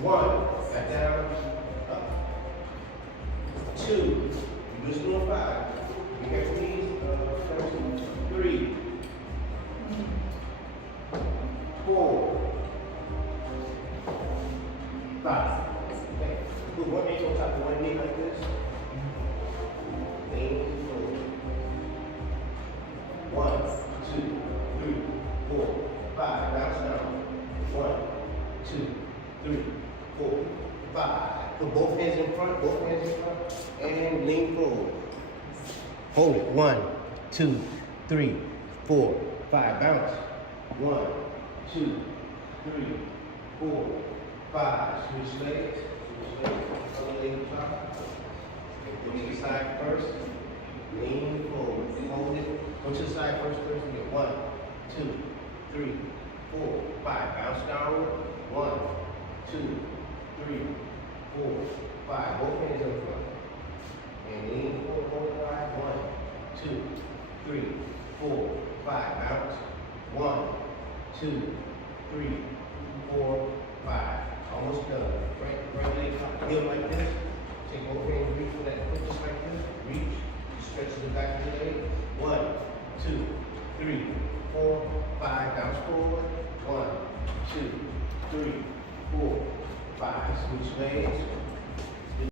1, back down, up. 2, you just doing 5. You got your knees, 3, 4, 5. Okay. Put one knee on top of one knee like this. Lean forward. 1, 2, 3, 4, 5. Bounce down. 1, 2, 3, 4, 5. Put both hands in front, and lean forward. Hold it. 1, 2, 3, 4, 5. Bounce. 1, 2, 3, 4, 5. Switch legs. Other leg on top. Go to the side first. Lean forward. Hold it. Go to the side first. Again. 1, 2, 3, 4, 5. Bounce downward. 1, 2, 3, 4, 5. Both hands in front. And lean forward. Hold it wide. 1, 2, 3, 4, 5. Bounce. 1, 2, 3, 4, 5. Almost done. Right leg top, heel like this. Take both hands, reach for that foot just like this. Reach. Stretch to the back of the leg. 1, 2, 3, 4, 5. Bounce forward. 1, 2, 3, 4, 5. Switch legs.